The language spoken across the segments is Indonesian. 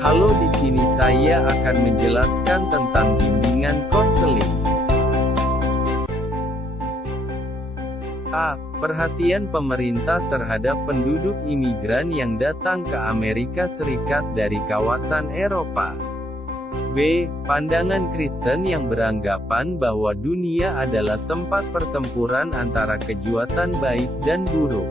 Halo, di sini saya akan menjelaskan tentang bimbingan konseling. A. Perhatian pemerintah terhadap penduduk imigran yang datang ke Amerika Serikat dari kawasan Eropa. B. Pandangan Kristen yang beranggapan bahwa dunia adalah tempat pertempuran antara kejuatan baik dan buruk.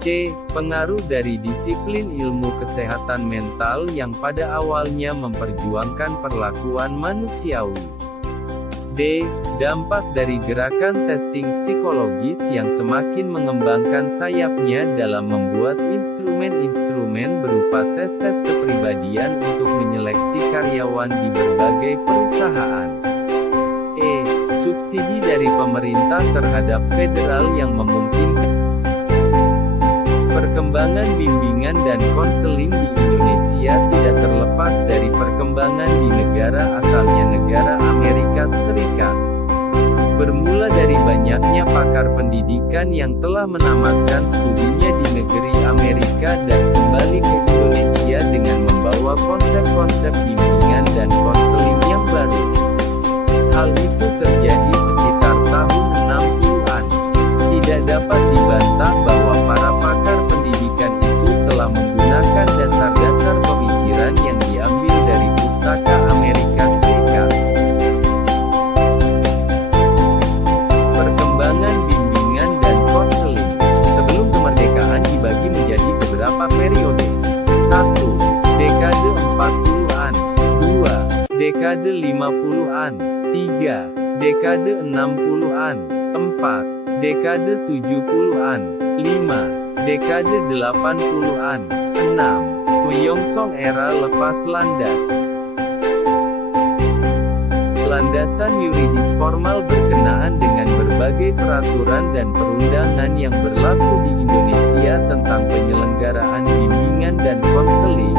C. Pengaruh dari disiplin ilmu kesehatan mental yang pada awalnya memperjuangkan perlakuan manusiawi. D. Dampak dari gerakan testing psikologis yang semakin mengembangkan sayapnya dalam membuat instrumen-instrumen berupa tes-tes kepribadian untuk menyeleksi karyawan di berbagai perusahaan. E. Subsidi dari pemerintah terhadap federal yang memungkinkan perkembangan bimbingan dan konseling di Indonesia tidak terlepas dari perkembangan di negara asalnya, negara Amerika Serikat. Bermula dari banyaknya pakar pendidikan yang telah menamatkan studinya di negeri Amerika dan kembali ke Indonesia dengan membawa konsep-konsep bimbingan dan konseling yang baru. Hal itu terjadi sekitar tahun 60-an. Tidak dapat dibantah bahwa para pakar pendidikan itu telah menggunakan dasar-dasar pemikiran yang diambil dari pustaka Amerika Serikat. Perkembangan bimbingan dan konseling sebelum kemerdekaan dibagi menjadi beberapa periode. 1. Dekade 40-an. 2. Dekade 50-an. 3. Dekade 60-an. 4. Dekade 70-an. 5. Dekade 80-an. 6. Menyongsong era lepas landas. Landasan yuridis formal berkenaan dengan berbagai peraturan dan perundangan yang berlaku di Indonesia tentang penyelenggaraan bimbingan dan konseling,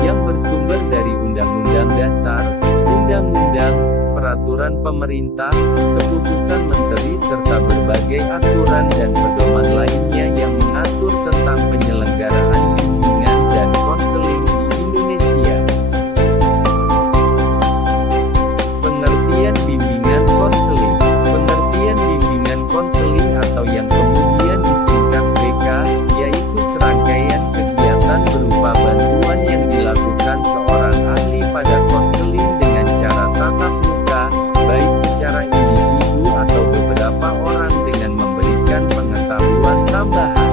yang bersumber dari Undang-Undang Dasar, Undang-Undang, peraturan pemerintah, keputusan menteri serta berbagai aturan dan pedoman lainnya yang mengatur tentang penyelenggaraan bimbingan dan konseling di Indonesia. Pengertian bimbingan konseling. Pengertian bimbingan konseling atau yang kemudian disingkat BK, yaitu serangkaian kegiatan berupa bantuan yang dilakukan seorang ahli pada konseling dengan cara tatap muka, baik secara individu atau beberapa orang dengan memberikan pengetahuan tambahan.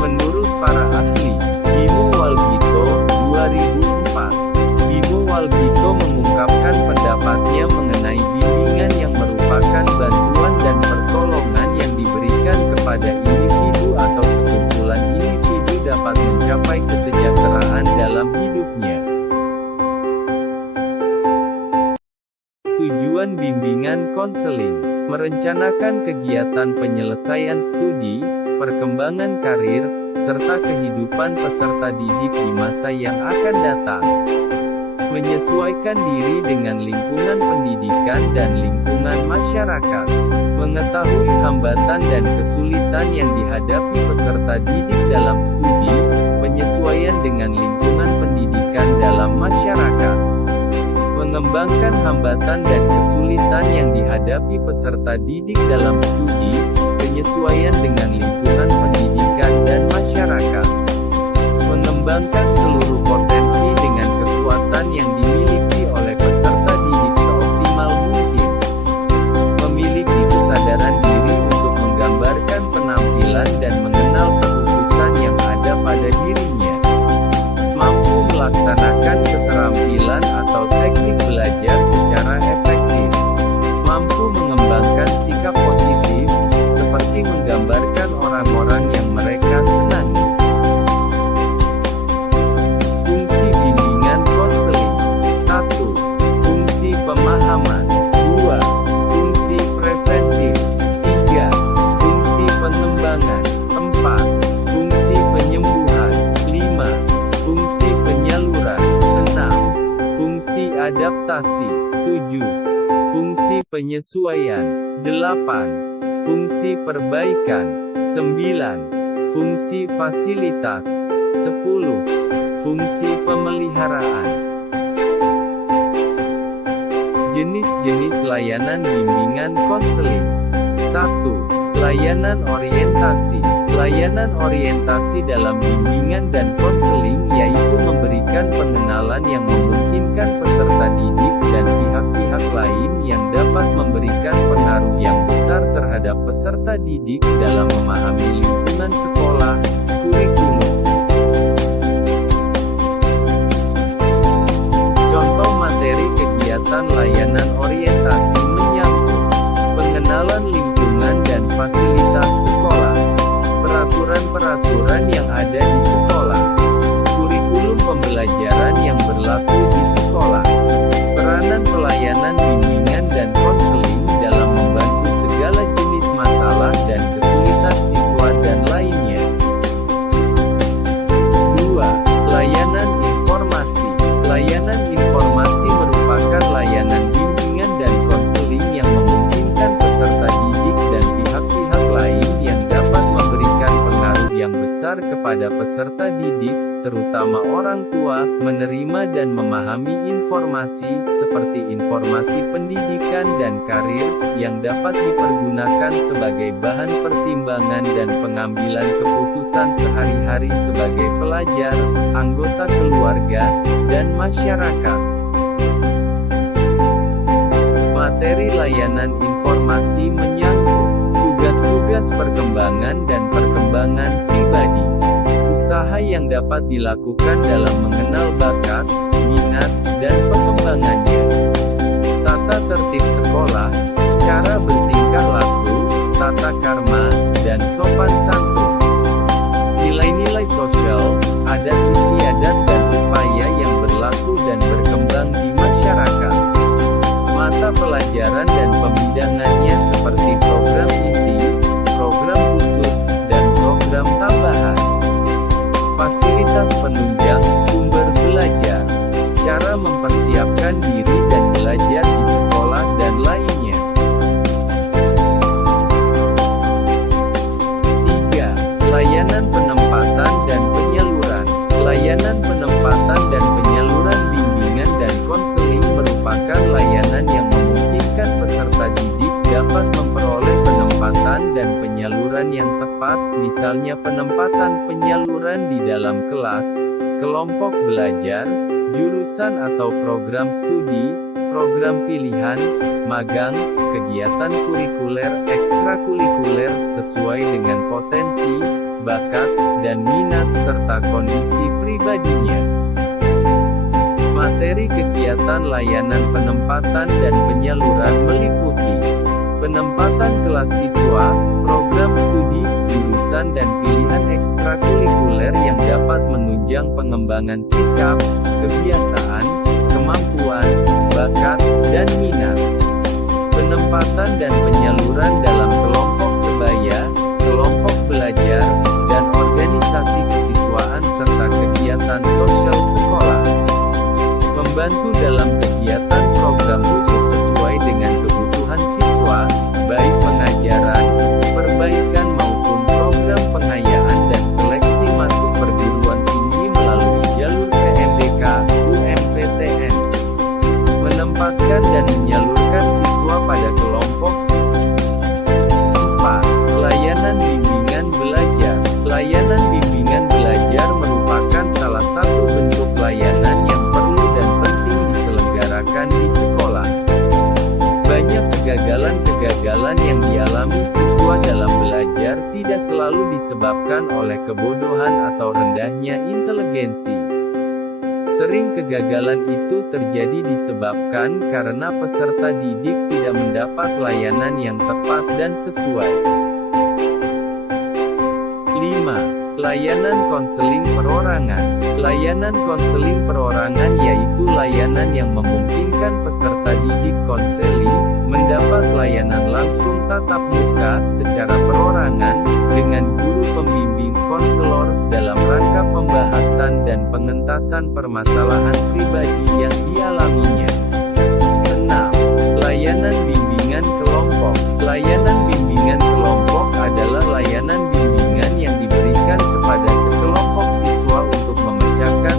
Menurut para ahli, Bimo Walgito, 2004. Bimo Walgito mengungkapkan pendapatnya mengenai bimbingan yang merupakan bantuan dan pertolongan yang diberikan kepada individu atau sekumpulan individu dapat mencapai kesejahteraan dalam hidupnya. Tujuan bimbingan konseling: merencanakan kegiatan penyelesaian studi, perkembangan karir, serta kehidupan peserta didik di masa yang akan datang. Menyesuaikan diri dengan lingkungan pendidikan dan lingkungan masyarakat. Mengetahui hambatan dan kesulitan yang dihadapi peserta didik dalam studi, penyesuaian dengan lingkungan pendidikan dalam masyarakat. Mengembangkan hambatan dan kesulitan yang dihadapi peserta didik dalam studi, penyesuaian dengan lingkungan pendidikan dan masyarakat. Mengembangkan seluruh potensi dengan kekuatan yang dimiliki oleh peserta didik seoptimal mungkin. Memiliki kesadaran diri untuk menggambarkan penampilan dan mengenal kekhususan yang ada pada dirinya. Mampu melaksanakan keterampilan atau teknik belajar secara efektif. Mampu mengembangkan sikap positif, seperti menggambarkan orang-orang yang mereka senangi. Fungsi bimbingan konseling. 1. Fungsi pemahaman. 2. Fungsi preventif. 3. Fungsi pengembangan. 4. Fungsi penyembuhan. 5. Fungsi penyaluran. 6. Fungsi adaptasi. 7. Fungsi penyesuaian. 8. Fungsi perbaikan. 9. Fungsi fasilitas. 10. Fungsi pemeliharaan. Jenis-jenis layanan bimbingan konseling. 1. Layanan orientasi. Layanan orientasi dalam bimbingan dan konseling yaitu memberikan pengenalan yang memungkinkan peserta didik dan pihak-pihak lain yang dapat memberikan pengaruh yang besar terhadap peserta didik dalam memahami lingkungan sekolah, kurikulum. Contoh materi kegiatan layanan orientasi menyangkut pengenalan lingkungan dan fasilitas sekolah, peraturan-peraturan yang ada di sekolah, kurikulum pembelajaran yang berlaku di sekolah, peranan pelayanan bimbingan dan konseling dalam membantu segala jenis masalah dan kesulitan siswa dan lainnya. 2. Layanan informasi. Layanan informasi merupakan layanan bimbingan dan konseling yang memungkinkan peserta didik dan pihak-pihak lain yang dapat memberikan pengaruh yang besar kepada peserta didik, terutama orang tua, menerima dan memahami informasi, seperti informasi pendidikan dan karir, yang dapat dipergunakan sebagai bahan pertimbangan dan pengambilan keputusan sehari-hari sebagai pelajar, anggota keluarga, dan masyarakat. Materi layanan informasi menyangkut tugas-tugas perkembangan dan perkembangan pribadi. Usaha yang dapat dilakukan dalam mengenal bakat, minat, dan pengembangannya. Tata tertib sekolah, cara bertingkah laku, tata karma, dan sopan santun. Nilai-nilai sosial, adat istiadat dan upaya yang berlaku dan berkembang di masyarakat. Mata pelajaran dan pembidangannya seperti program inti, program khusus, dan program tambahan. Fasilitas penunjang, sumber belajar, cara mempersiapkan diri dan belajar di sekolah dan lainnya. 3. Layanan penempatan dan penyaluran. Layanan penempatan dan penyaluran bimbingan dan konseling merupakan layanan yang memungkinkan peserta didik dapat memperoleh penempatan dan penyaluran yang tepat, misalnya penempatan penyaluran di dalam kelas, kelompok belajar, jurusan atau program studi, program pilihan, magang, kegiatan kurikuler, ekstrakurikuler sesuai dengan potensi, bakat, dan minat serta kondisi pribadinya. Materi kegiatan layanan penempatan dan penyaluran meliputi penempatan kelas siswa, program studi, jurusan dan pilihan ekstrakurikuler yang dapat menunjang pengembangan sikap, kebiasaan, kemampuan, bakat, dan minat. Penempatan dan penyaluran dalam kelompok sebaya, kelompok belajar, dan organisasi kesiswaan serta kegiatan sosial sekolah. Membantu dalam kegiatan program khusus sesuai dengan kebutuhan siswa, baik pengajaran, perbaikan maupun program pengayaan dan seleksi masuk perguruan tinggi melalui jalur PMDK, UMPTN. Menempatkan dan menyalurkan siswa pada kelompok. 4. Layanan bimbingan belajar. Layanan bimbingan belajar merupakan salah satu bentuk layanan yang perlu dan penting diselenggarakan di sekolah. Banyak kegagalan-kegagalan yang dialami siswa dalam belajar tidak selalu disebabkan oleh kebodohan atau rendahnya inteligensi. Sering kegagalan itu terjadi disebabkan karena peserta didik tidak mendapat layanan yang tepat dan sesuai. 5. Layanan konseling perorangan. Layanan konseling perorangan yaitu layanan yang memungkinkan peserta didik konseli mendapat layanan langsung tatap muka secara perorangan dengan guru pembimbing konselor dalam rangka pembahasan dan pengentasan permasalahan pribadi yang dialaminya. 6. Layanan bimbingan kelompok. Layanan bimbingan kelompok adalah layanan bimbingan yang diberikan kepada sekelompok siswa untuk memecahkan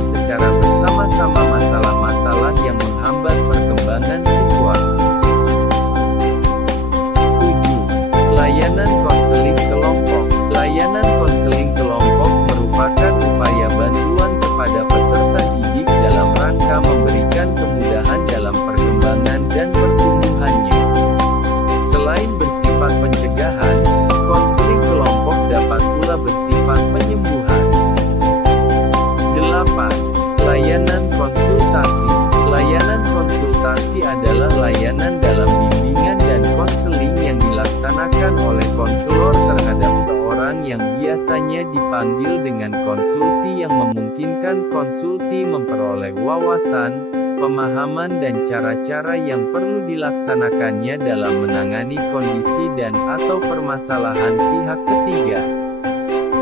selanjutnya dipanggil dengan konsulti yang memungkinkan konsulti memperoleh wawasan, pemahaman dan cara-cara yang perlu dilaksanakannya dalam menangani kondisi dan/atau permasalahan pihak ketiga.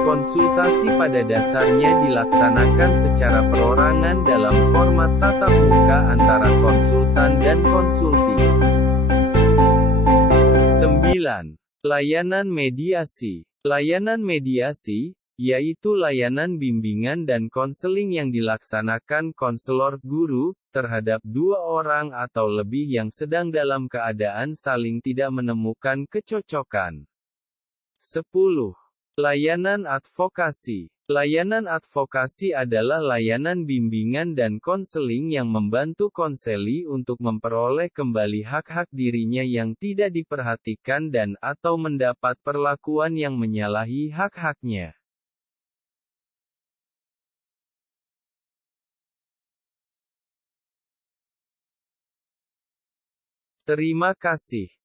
Konsultasi pada dasarnya dilaksanakan secara perorangan dalam format tatap muka antara konsultan dan konsulti. 9. Layanan mediasi. Layanan mediasi, yaitu layanan bimbingan dan konseling yang dilaksanakan konselor guru, terhadap dua orang atau lebih yang sedang dalam keadaan saling tidak menemukan kecocokan. 10. Layanan advokasi. Layanan advokasi adalah layanan bimbingan dan konseling yang membantu konseli untuk memperoleh kembali hak-hak dirinya yang tidak diperhatikan dan/atau mendapat perlakuan yang menyalahi hak-haknya. Terima kasih.